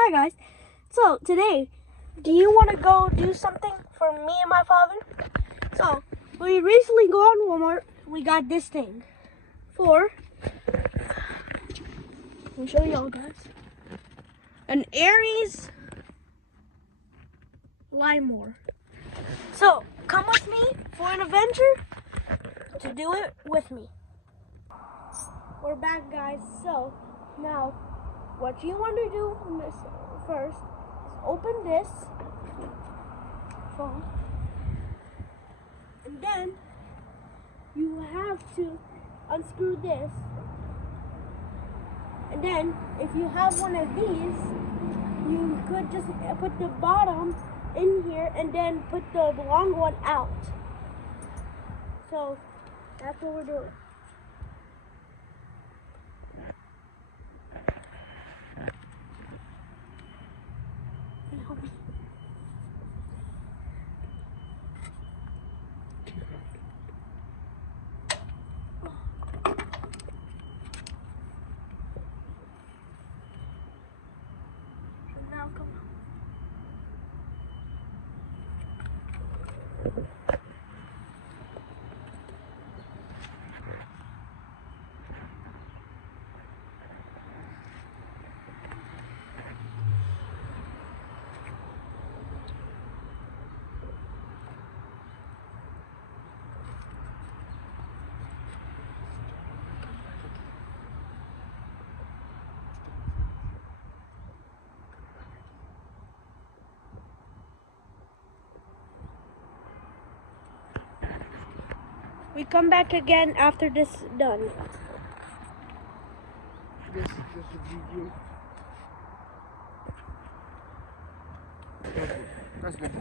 Hi guys. So today, do you want to go do something for me and my father? So we recently go on Walmart. We got this thing for. Let me show y'all guys. An Aries Limor. So come with me for an adventure to do it with me. We're back, guys. So now, what you want to do first is open this phone, and then you have to unscrew this. And then, if you have one of these, you could just put the bottom in here and then put the long one out. So that's what we're doing. Now come on. We come back again after this done. This is just a video. That's good.